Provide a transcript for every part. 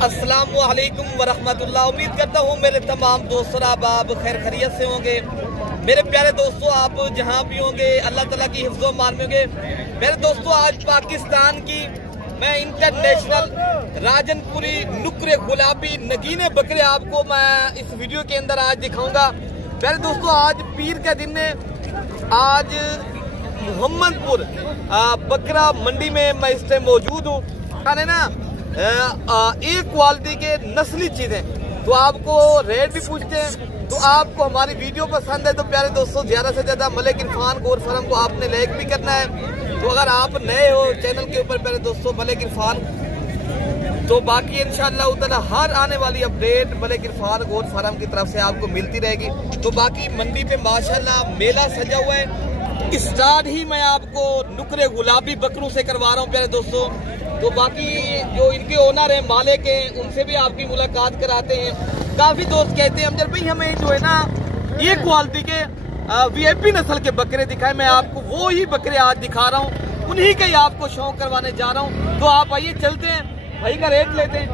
अस्सलामु अलैकुम वरहमतुल्लाह। उम्मीद करता हूँ मेरे तमाम दोस्तों आप खैर खैरियत से होंगे। मेरे प्यारे दोस्तों, आप जहाँ भी होंगे अल्लाह ताला की हिफ्ज़ो मान में होंगे। मेरे दोस्तों, आज पाकिस्तान की मैं इंटरनेशनल राजनपुरी नुक्रे गुलाबी नगीने बकरे आपको मैं इस वीडियो के अंदर आज दिखाऊंगा। प्यारे दोस्तों, आज पीर के दिन ने आज मोहम्मदपुर बकरा मंडी में मैं इस टाइम मौजूद हूँ। ना एक क्वालिटी के नस्ली चीजें तो आपको रेट भी पूछते हैं। तो आपको हमारी वीडियो पसंद है तो प्यारे दोस्तों, ज्यादा से ज्यादा मलिक इरफान गोर फार्म को आपने लाइक भी करना है। तो अगर आप नए हो चैनल के ऊपर प्यारे दोस्तों मलिक इरफान, तो बाकी इंशाअल्लाह ताला हर आने वाली अपडेट मलिक इरफान गोर फार्म की तरफ से आपको मिलती रहेगी। तो बाकी मंडी पे माशाल्लाह मेला सजा हुआ है। स्टार्ट ही मैं आपको नुकरे गुलाबी बकरों से करवा रहा हूँ प्यारे दोस्तों। तो बाकी जो इनके ओनर हैं, मालिक हैं, उनसे भी आपकी मुलाकात कराते हैं। काफी दोस्त कहते हैं अमजद भाई हमें जो है ना ये क्वालिटी के वीआईपी नस्ल के बकरे दिखाए। मैं आपको वो ही बकरे आज दिखा रहा हूँ, उन्हीं का ही आपको शौक करवाने जा रहा हूँ। तो आप आइए चलते हैं, भाई का रेट लेते हैं।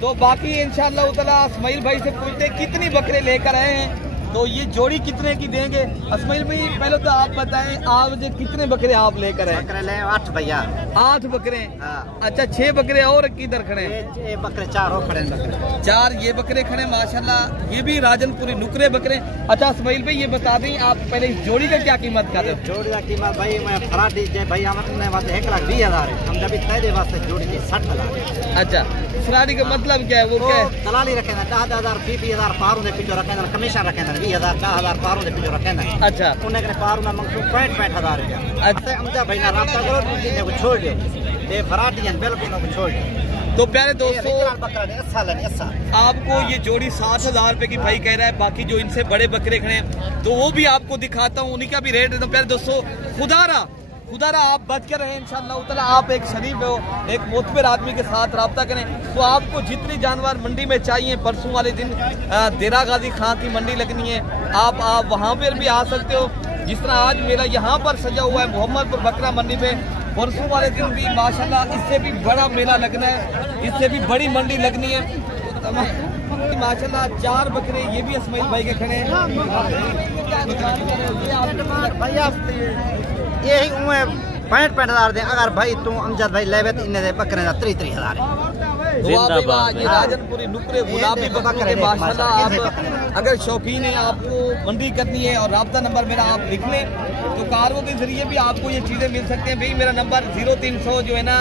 तो बाकी इंशाअल्लाह ताला इस्माइल भाई से पूछते हैं कितनी बकरे लेकर आए हैं, तो ये जोड़ी कितने की देंगे। इस्माइल भाई पहले तो आप बताएं, आप जो कितने बकरे आप लेकर आए। बकरे ले 8 भैया। 8 बकरे। हाँ। अच्छा 6 बकरे और किधर खड़े? ये बकरे 4 और खड़े बकरे। 4 ये बकरे खड़े माशाल्लाह। ये भी राजनपुरी नुकरे बकरे। अच्छा इस्माइल भाई ये बता दें आप पहले इस जोड़ी का क्या कीमत कर रहे हो? जोड़ी का कीमत भाई मैं फरा दीजिए भाई, हमारे वास्ते 1,20,000 है। हम जब तय वास्ते जोड़ी की 60,000। अच्छा फराडी का मतलब क्या है? वो क्या है? दलाली रखे 10,000 20,000 पारों के पीछे रखे, कमीशन रखे 20,000 4,000 पारों के पीछे रखे। अच्छा उन्हें के पारों में मंगू 65,000 रुपया। अच्छा अमजा भाई ना रास्ता करो, चीजें को छोड़ दो, ये फराडी है बिल्कुल को छोड़ दो। तो प्यारे दोस्तों बकरा आपको ये जोड़ी 60,000 रुपए की भाई कह रहा है। बाकी जो इनसे बड़े बकरे खड़े हैं तो वो भी आपको दिखाता हूँ, उन्हीं का भी रेट है। तो प्यारे दोस्तों खुदारा आप बच कर रहे इंशाअल्लाह ताला। आप एक शरीफ हो, एक मोतबर आदमी के साथ रब्ता करें। तो आपको जितनी जानवर मंडी में चाहिए, परसों वाले दिन देरा गाजी खां की मंडी लगनी है, आप वहाँ पर भी आ सकते हो। जिस तरह आज मेरा यहाँ पर सजा हुआ है मोहम्मदपुर बकरा मंडी पे, परसों वाले दिन भी माशाल्लाह इससे भी बड़ा मेला लगना है, इससे भी बड़ी मंडी लगनी है। माशाल्लाह 4 बकरे ये भी इस्माइल भाई के खड़े हैं। यही उम्र 65,000 दे। अगर भाई तू अमजद भाई लेवे तो इन्हें बकरे 33,000 ये राजनपुरी नुकरे गुलाबी बकरे माशाल्लाह। आप अगर शौकीन है, आपको मंडी करनी है और राब्ता नंबर मेरा आप लिख लें तो कार्गो के जरिए भी आपको ये चीजें मिल सकते हैं। भाई मेरा नंबर 0300 जो है ना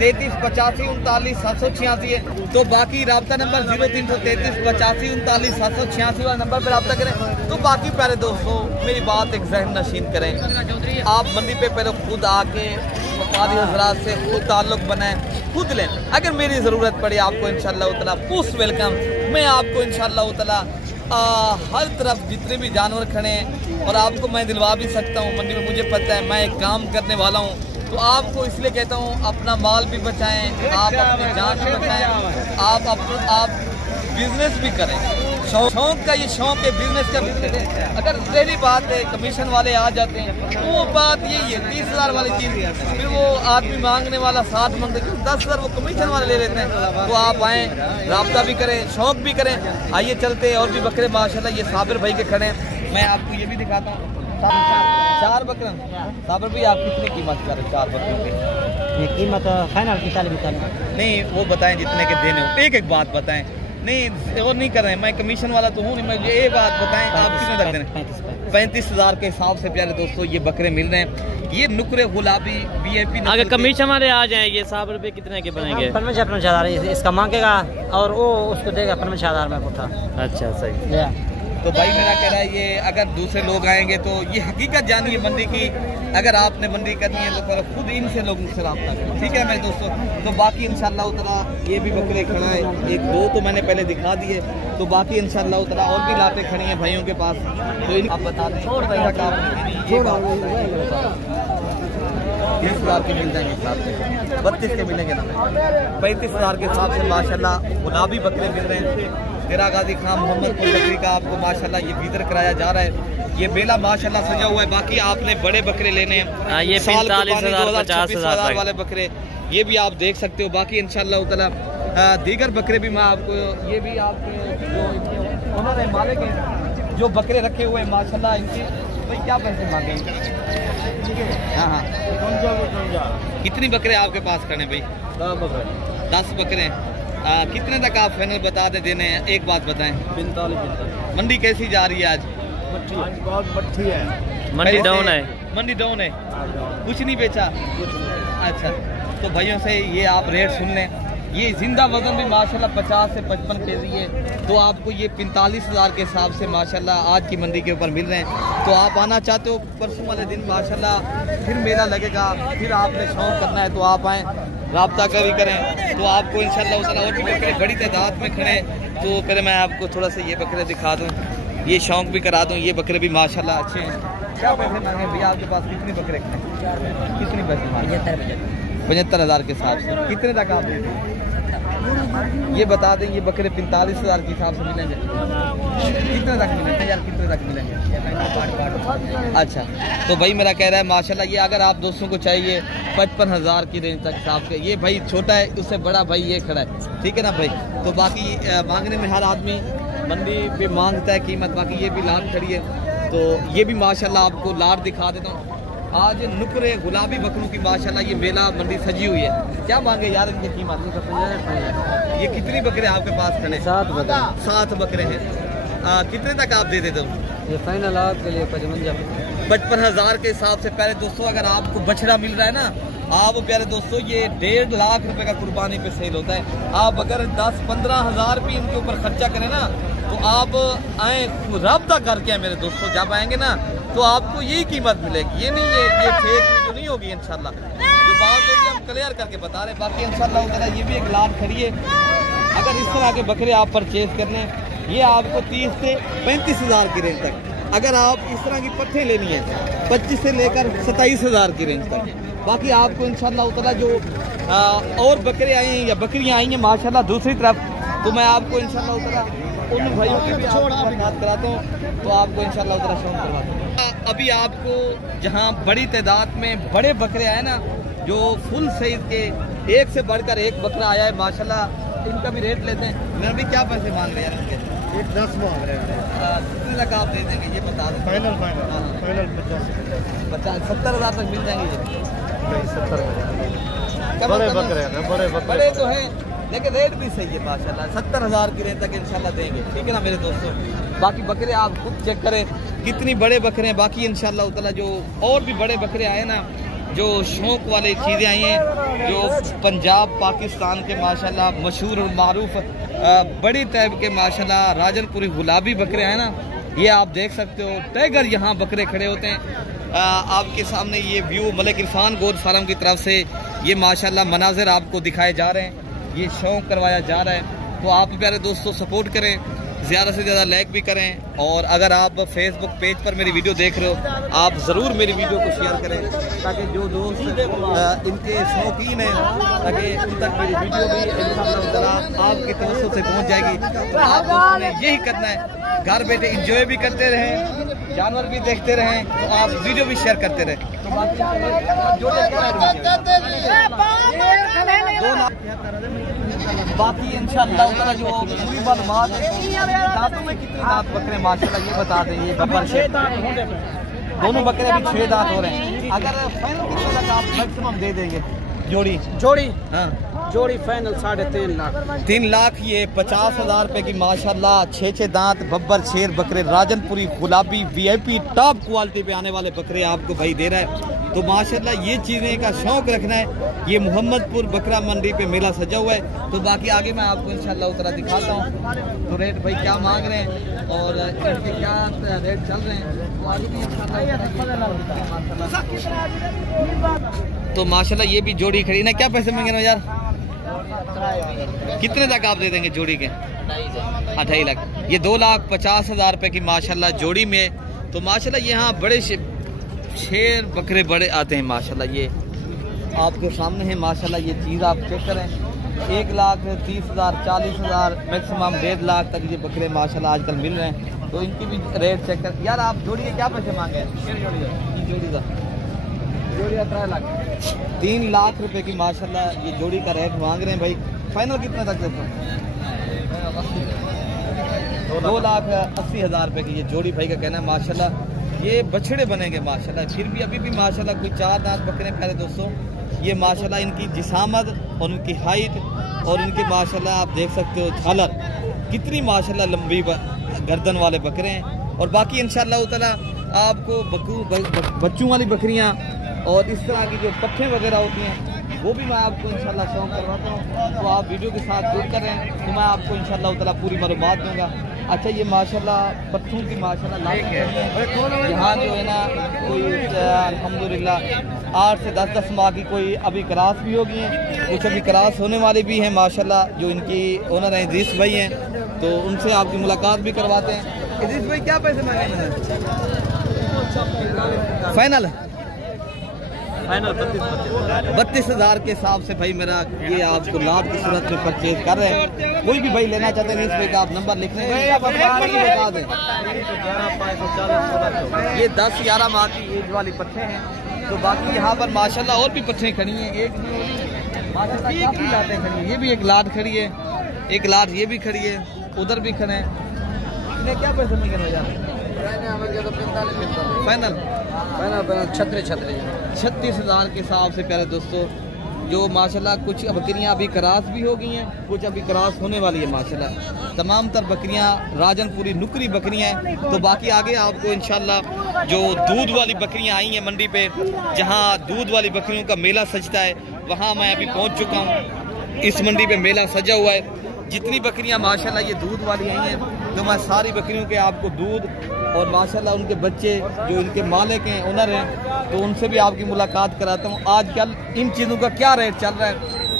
33 85 39 786 है। तो बाकी राब्ता नंबर 0300 33 85 39 786 वाला नंबर पर राब्ता करें। तो बाकी प्यारे दोस्तों मेरी बात एक ज़हन नशीन करें, आप मंडी पे पहले खुद आके व्यापारी हज़रात से खुद ताल्लुक बनाएं, खुद लें। अगर मेरी ज़रूरत पड़े आपको इंशाअल्लाह ताला मोस्ट वेलकम। मैं आपको इंशाअल्लाह ताला हर तरफ जितने भी जानवर खड़े हैं और आपको मैं दिलवा भी सकता हूँ मंडी में। मुझे पता है मैं एक काम करने वाला हूँ, तो आपको इसलिए कहता हूँ अपना माल भी बचाएं, आप अपनी जान भी बचाएं, आप बिजनेस भी करें। शौक का ये शौक है, बिजनेस का बिजनेस है। अगर पहली बात है कमीशन वाले आ जाते हैं तो वो बात यही है 30,000 वाली चीज़, फिर वो आदमी मांगने वाला 60 मांगते, 10,000 वो कमीशन वाले ले लेते हैं। तो आप आएँ, रब्ता भी करें, शौक भी करें। आइए चलते हैं। और भी बकरे माशाल्लाह ये साबिर भाई के खड़े हैं, मैं आपको ये भी दिखाता हूँ। 4 बकरे साबिर भाई आप कितनी कीमत कर रहे हैं 4 बकरों की? कीमत फाइनल 45 नहीं वो बताएं जितने के देने हो। एक बात बताएं। नहीं और नहीं कर रहे हैं, मैं कमीशन वाला तो हूँ नहीं। मैं ये बात बताएं आप कितने तक देने? 35,000 के हिसाब से प्यारे दोस्तों ये बकरे मिल रहे हैं। ये नुकरे गुलाबी वीआईपी। अगर कमीशन वाले आ जाएंगे 100 रुपए कितने के बनेंगे? 45,000 इसका मांगेगा और वो उसको देगा 45,000 में कोठा। अच्छा सही। तो भाई मेरा कह रहा है ये अगर दूसरे लोग आएंगे तो ये हकीकत जानिए मंडी की। अगर आपने मंडी करनी है तो फिर खुद इनसे लोगों से रब्ता करें, ठीक है मेरे दोस्तों। तो बाकी इंशाअल्लाह ताला ये भी बकरे खड़ा है, 1-2 तो मैंने पहले दिखा दिए। तो बाकी इंशाअल्लाह ताला और भी लाते खड़ी हैं भाइयों के पास। तो आप बता दें 30,000 के मिल जाएंगे, 32 के मिलेंगे ना, 35,000 के हिसाब से माशाल्लाह गुलाबी बकरे मिल रहे हैं। देरा गाजी खां मोहम्मदपुर बकरी का आपको माशाल्लाह ये भीतर कराया जा रहा है। ये बेला माशाल्लाह सजा हुआ है। बाकी आपने बड़े बकरे लेने हैं, ये 45,000 50,000 वाले बकरे ये भी आप देख सकते हो। बाकी इंशाअल्लाह ताला दीगर बकरे भी मैं आपको, ये भी आपके जो ओनर है, मालिक है, जो बकरे रखे हुए हैं माशाल्लाह, इनकी भाई क्या पैसे मांगे? हाँ, कितनी बकरे आपके पास खड़े भाई? 10 बकरे हैं। कितने तक आप फाइनल बता देने हैं? एक बात बताएं। 45। मंडी कैसी जा रही है आज? बहुत मट्ठी है, मंडी डाउन है। मंडी डाउन है, कुछ नहीं बेचा? अच्छा, तो भाइयों से ये आप रेट सुन लें। ये जिंदा वजन भी माशाल्लाह 50 से 55 केजी है, तो आपको ये 45,000 के हिसाब से माशाल्लाह आज की मंडी के ऊपर मिल रहे हैं। तो आप आना चाहते हो परसों वाले दिन माशाल्लाह फिर मेला लगेगा, फिर आपने शौक करना है तो आप आएँ, राब्ता करें तो आपको इंशाल्लाह उतना और भी बकरे बड़ी तादाद में खड़े। तो पहले मैं आपको थोड़ा सा ये बकरे दिखा दूँ, ये शौक भी करा दूँ। ये बकरे भी माशाल्लाह अच्छे हैं। क्या पैसे मांगे भैया आपके पास? कितने बकरे खड़े? कितने पैसे मांगे? 75,000 के हिसाब से। कितने तक आप दे दें? ये बता दें। ये बकरे 45,000 के हिसाब से मिलेंगे। कितने तक मिलेंगे यार? कितने तक मिलेंगे? अच्छा, तो भाई मेरा कह रहा है माशाल्लाह ये अगर आप दोस्तों को चाहिए 55,000 की रेंज तक हिसाब से, ये भाई छोटा है, उससे बड़ा भाई ये खड़ा है, ठीक है ना भाई। तो बाकी मांगने में हर आदमी मंडी पे मांगता है कीमत। बाकी ये भी लाट खड़ी है, तो ये भी माशाल्लाह आपको लाट दिखा देता हूँ। आज नुकरे गुलाबी बकरों की माशाल्लाह ये मेला मंडी सजी हुई है। क्या मांगे यार इनकी कीमत? ये कितनी बकरे आपके पास खड़े? 7 बकरे हैं। कितने तक आप दे देते हो? ये फाइनल आपके लिए 55,000 के हिसाब से। पहले दोस्तों अगर आपको बछड़ा मिल रहा है ना, आप प्यारे दोस्तों ये 1.5 लाख रुपए का कुर्बानी पे सेल होता है। आप अगर 10-15 हज़ार भी इनके ऊपर खर्चा करें ना, तो आप आए राब्ता करके आए मेरे दोस्तों। जब आएंगे ना तो आपको यही कीमत मिलेगी। ये नहीं ये फेक वीडियो नहीं होगी इंशाल्लाह। जो बात होगी हम क्लियर करके बता रहे हैं। बाकी इंशाल्लाह वगैरह ये भी एक लाभ खड़ी है। अगर इस तरह के बकरे आप परचेज करने, ये आपको 30 से 35,000 की रेंज तक। अगर आप इस तरह की पट्ठे लेनी है 25 से लेकर 27,000 की रेंज तक। बाकी आपको इंशाल्लाह उतना जो और बकरे आए हैं या बकरियां आई हैं माशाल्लाह दूसरी तरफ, तो मैं आपको इंशाल्लाह उतना उन भाइयों की भी बात कराता हूँ, तो आपको इंशाल्लाह उतना शौक करवाता हूँ। अभी आपको जहाँ बड़ी तादाद में बड़े बकरे आए ना, जो फुल साइज के एक से बढ़कर एक बकरा आया है माशाल्लाह, इनका भी रेट लेते हैं। मैं भी क्या पैसे मांग रहे हैं इनके? 10 मांग रहे हैं। कितने तक आप दे देंगे ये बता दें? फाइनल 70,000 तक मिल जाएंगे। 70 बड़े बकरे हैं, बड़े तो हैं लेकिन रेट भी सही है माशाल्लाह। 70,000 की रेंज तक इंशाल्लाह देंगे, ठीक है ना मेरे दोस्तों। बाकी बकरे आप खुद चेक करें कितनी बड़े बकरे हैं। बाकी इंशाल्लाह उतना जो और भी बड़े बकरे आए ना, जो शौक वाली चीज़ें आई हैं, जो पंजाब पाकिस्तान के माशाल्लाह मशहूर और मारूफ बड़ी टाइप के माशाल्लाह राजनपुरी गुलाबी बकरे हैं ना, ये आप देख सकते हो। टाइगर यहाँ बकरे खड़े होते हैं आपके सामने। ये व्यू मलिक इरफान गोद फार्म की तरफ से ये माशाल्लाह मनाजिर आपको दिखाए जा रहे हैं, ये शौक करवाया जा रहा है। तो आप प्यारे दोस्तों सपोर्ट करें, ज़्यादा से ज़्यादा लाइक भी करें। और अगर आप फेसबुक पेज पर मेरी वीडियो देख रहे हो, आप ज़रूर मेरी वीडियो को शेयर करें, ताकि जो दोस्त इनके शौकीन हैं, ताकि उन तक मेरी वीडियो भी इंशाअल्लाह आपके तवज्जो से पहुंच जाएगी। तो आप दोस्तों ने यही करना है, घर बैठे इंजॉय भी करते रहें, जानवर भी देखते रहें, तो आप वीडियो भी शेयर करते रहें। बाकी इंशाअल्लाह उतना जो पूरी मालूमात दांतों में कितने दांत बकरे माशाल्लाह ये बता दें। ये बब्बर शेर दोनों बकरे अभी 6 दांत हो रहे हैं। अगर फाइनल कितने तक आप मैक्सिमम दे देंगे? जोड़ी हाँ जोड़ी फाइनल 3.5 लाख। 3 लाख। ये 50,000 रुपए की माशाल्लाह 6 दांत बब्बर शेर बकरे राजनपुरी गुलाबी VIP टॉप क्वालिटी पे आने वाले बकरे आपको भाई दे रहा है। तो माशाल्लाह ये चीज़ें का शौक रखना है। ये मोहम्मदपुर बकरा मंडी पे मेला सजा हुआ है। तो बाकी आगे मैं आपको इंशाल्लाह उतना दिखाता हूँ। तो रेट भाई क्या मांग रहे हैं और इनके क्या रेट चल रहे हैं, तो आगे भी तो माशाल्लाह ये भी जोड़ी खड़ी ना। क्या पैसे मांगे ना यार? कितने तक आप दे देंगे जोड़ी के? 28 लाख। ये 2,50,000 रुपए की माशाल्लाह जोड़ी में। तो माशाल्लाह यहाँ बड़े शेर बकरे बड़े आते हैं माशाल्लाह। ये आपके सामने है माशाल्लाह। ये चीज़ आप चेक करें, 1,30,000 40,000 मैक्सिमम 1.5 लाख तक ये बकरे माशाल्लाह आजकल मिल रहे हैं। तो इनकी भी रेट चेक कर। यार आप जोड़ी के क्या पैसे मांगे हैं? जोड़ी का 3 लाख रुपए की माशाल्लाह ये जोड़ी का रेट मांग रहे हैं भाई। फाइनल कितने तक देते हो? 2,80,000 रुपए की ये जोड़ी भाई का कहना है। माशाल्लाह ये बछड़े बनेंगे माशाल्लाह, फिर भी अभी भी माशाल्लाह कोई 4 दांत बकरे प्यारे दोस्तों। ये माशाल्लाह इनकी जिसामत और उनकी हाइट और इनकी माशाल्लाह आप देख सकते हो झालर कितनी माशाल्लाह लंबी गर्दन वाले बकरे हैं। और बाकी इंशाअल्लाह ताला आपको बच्चों वाली बकरियां और इस तरह की जो पट्ठे वगैरह होती हैं वो भी मैं आपको इंशाल्लाह शौक करवाता हूँ। तो आप वीडियो के साथ जुड़ कर रहे हैं तो मैं आपको इंशाल्लाह ताला पूरी मालूमात दूंगा। अच्छा ये माशाल्लाह पट्ठों की माशाल्लाह लाइक है यहाँ जो है ना कोई अल्हम्दुलिल्लाह 8 से 10 माह की कोई अभी क्रास भी हो गई हैं, कुछ अभी क्रास होने वाली भी हैं माशाल्लाह। जो इनकी ओनर हैं इदरीस भाई हैं तो उनसे आपकी मुलाकात भी करवाते हैं। इदरीस भाई क्या पैसे मांगे हैं? फाइनल 32,000 के हिसाब से भाई मेरा ये आपको लाभ की सूरत में परचेज कर रहे हैं। कोई भी भाई लेना चाहते हैं इस का आप नंबर लिख लें, बता दें। ये 10-11 माह की एज वाली पट्ठे हैं। तो बाकी यहाँ पर माशाल्लाह और भी पट्ठे खड़ी हैं, एक माशाल्लाह काफी लाटें खड़ी हैं। ये भी एक लाट खड़ी है, एक लाट ये भी खड़ी है, उधर भी खड़े हैं। इन्हें क्या पैसे मिल गए? फाइनल 36,000 के हिसाब से प्यारे दोस्तों। जो माशाल्लाह कुछ बकरियां अभी क्रास भी हो गई हैं, कुछ अभी क्रास होने वाली है माशाल्लाह। तमाम तर बकरियां राजनपुरी नुकरी बकरियां हैं। तो बाकी आगे आपको इंशाल्लाह जो दूध वाली बकरियां आई हैं मंडी पे, जहां दूध वाली बकरियों का मेला सजता है वहां मैं अभी पहुंच चुका हूं। इस मंडी पे मेला सजा हुआ है। जितनी बकरियां माशाल्लाह ये दूध वाली आई हैं तो मैं सारी बकरियों के आपको दूध और माशाल्लाह उनके बच्चे जो इनके मालिक हैं ओनर हैं तो उनसे भी आपकी मुलाकात कराता हूँ। आजकल इन चीज़ों का क्या रेट चल रहा है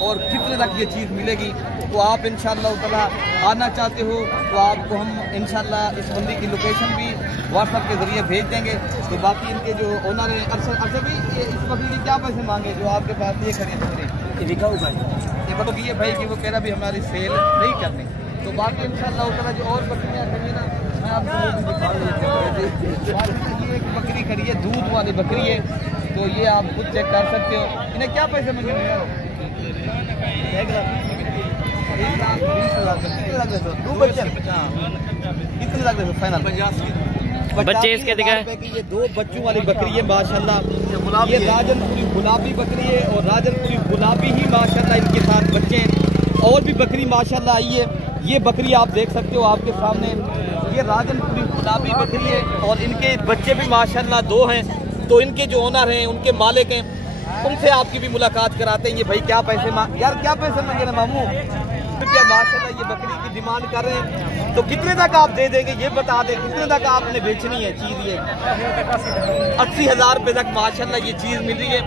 और कितने तक ये चीज़ मिलेगी। तो आप इंशाअल्लाह ताला आना चाहते हो तो आपको हम इंशाअल्लाह इस मंडी की लोकेशन भी व्हाट्सएप के ज़रिए भेज देंगे। तो बाकी इनके जो ओनर हैं अच्छा भाई इस बकरी के क्या पैसे मांगे जो आपके पास ये खरीद बकरी दिखाओ भाई? ये बकरी है भाई कि वो कह रहा भी हमारी सेल नहीं करनी। तो बाकी इंशाअल्लाह ताला जो और बकरियाँ खड़ी ना मैं आपको दिखा दूँ। ये एक बकरी खड़ी है दूध वाली बकरी है तो ये आप खुद चेक कर सकते हो। इन्हें क्या पैसे मांगे? 1,20,000 दो बच्चे कितने लग रहे फाइनल? बच्चे इसके दिखाए ये 2 बच्चों वाली बकरी है माशाल्लाह। ये राजनपुरी गुलाबी बकरी है और राजनपुरी गुलाबी ही माशाल्लाह इनके साथ बच्चे हैं। और भी बकरी माशाल्लाह आई है। ये बकरी आप देख सकते हो आपके सामने, ये राजनपुरी गुलाबी बकरी है और इनके बच्चे भी माशाल्लाह 2 हैं। तो इनके जो ओनर हैं उनके मालिक हैं उनसे आपकी भी मुलाकात कराते हैं। ये भाई क्या पैसे यार क्या पैसे मांगे ना मामू? क्या माशाल्लाह ये बकरी की डिमांड कर रहे हैं तो कितने तक आप दे देंगे ये बता दें, कितने तक आपने बेचनी है चीज़? ये 80,000 रुपये तक माशाल्लाह ये चीज़ मिल रही है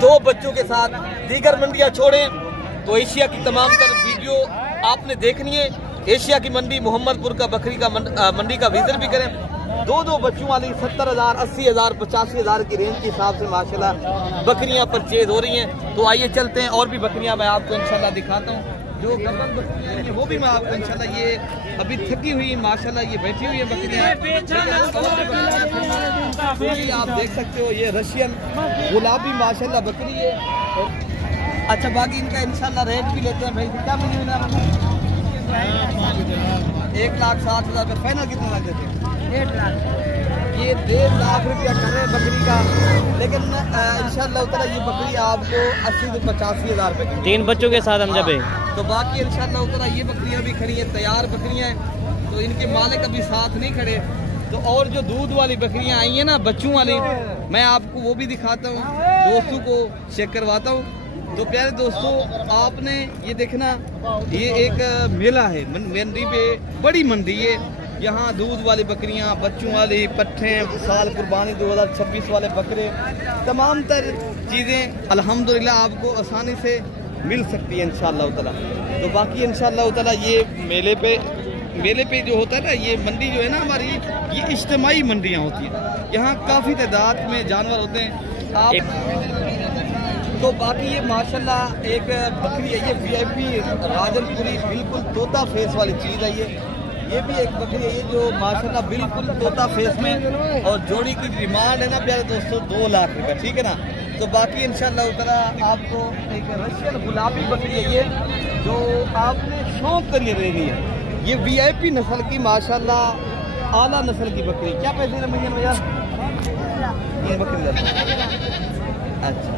2 बच्चों के साथ। दीगर मंडियाँ छोड़ें तो एशिया की तमाम तर वीडियो आपने देखनी है। एशिया की मंडी मोहम्मदपुर का बकरी का मंडी का विजिट भी करें। 2 बच्चों वाली 70,000, 80,000, 85,000 की रेंज के हिसाब से माशाल्लाह बकरियां परचेज हो रही हैं। तो आइए चलते हैं और भी बकरियां मैं आपको इंशाल्लाह दिखाता हूं। जो गबन बकरियां हैं वो भी मैं आपको इंशाल्लाह ये अभी थकी हुई माशाल्लाह ये बैठी हुई है बकरियां। ये आप देख सकते हो ये रशियन गुलाबी माशाल्लाह बकरी है। अच्छा बाकी इनका इंशाल्लाह रेट भी लेते हैं भाई। क्या मिली ना 1,60,000 रुपये फाइनल कितने लग देते हैं? 1.5 लाख। ये 1.5 लाख रुपया कर रहे हैं बकरी का, लेकिन इंशाअल्लाह ताला ये बकरी आपको 80 से 85,000 रुपये की 3 बच्चों के साथ अंजा पे। तो बाकी इंशाअल्लाह ताला ये बकरियां भी खड़ी हैं, तैयार बकरियां हैं। तो इनके मालिक अभी साथ नहीं खड़े। तो और जो दूध वाली बकरियां आई हैं ना बच्चों वाली, मैं आपको वो भी दिखाता हूँ, दोस्तों को चेक करवाता हूँ। तो प्यारे दोस्तों आपने ये देखना ये एक मेला है मंडी पे, बड़ी मंडी है। यहाँ दूध वाली बकरियाँ, बच्चों वाली पट्ठे, साल कुर्बानी 2026 वाले बकरे, तमाम तर चीज़ें अल्हम्दुलिल्लाह आपको आसानी से मिल सकती है इंशाअल्लाह ताला। तो बाकी इंशाअल्लाह ताला ये मेले पे जो होता है ना, ये मंडी जो है ना हमारी, ये इज्तिमाई मंडियाँ होती हैं। यहाँ काफ़ी तादाद में जानवर होते हैं आप। तो बाकी ये माशाल्लाह एक बकरी है, ये VIP राजनपुरी बिल्कुल तोता फेस वाली चीज़ है। ये भी एक बकरी है ये जो माशाल्लाह बिल्कुल तोता फेस में, और जोड़ी की डिमांड है ना प्यारे दोस्तों 2 लाख रुपये, ठीक है ना। तो बाकी इंशाल्लाह ताला आपको एक रशियन गुलाबी बकरी है ये, जो आपने शौक कर लिए लेनी है। ये VIP नस्ल की माशाल्लाह आला नस्ल की बकरी। क्या पैसे हैं भैया? ये बकरी अच्छा,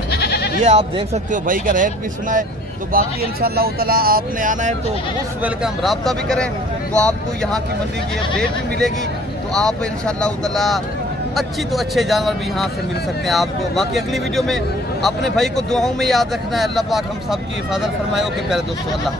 ये आप देख सकते हो, भाई का रेट भी सुना है। तो बाकी इंशाल्लाह ताला आपने आना है तो मोस्ट वेलकम, राब्ता भी करें तो आपको यहाँ की मंडी की अपडेट भी मिलेगी। तो आप इंशाल्लाह ताला अच्छी तो अच्छे जानवर भी यहाँ से मिल सकते हैं आपको। बाकी अगली वीडियो में अपने भाई को दुआओं में याद रखना है। अल्लाह पाक हम सब की हिफाजत फरमाए। ओके प्यारे दोस्तों, अल्लाह।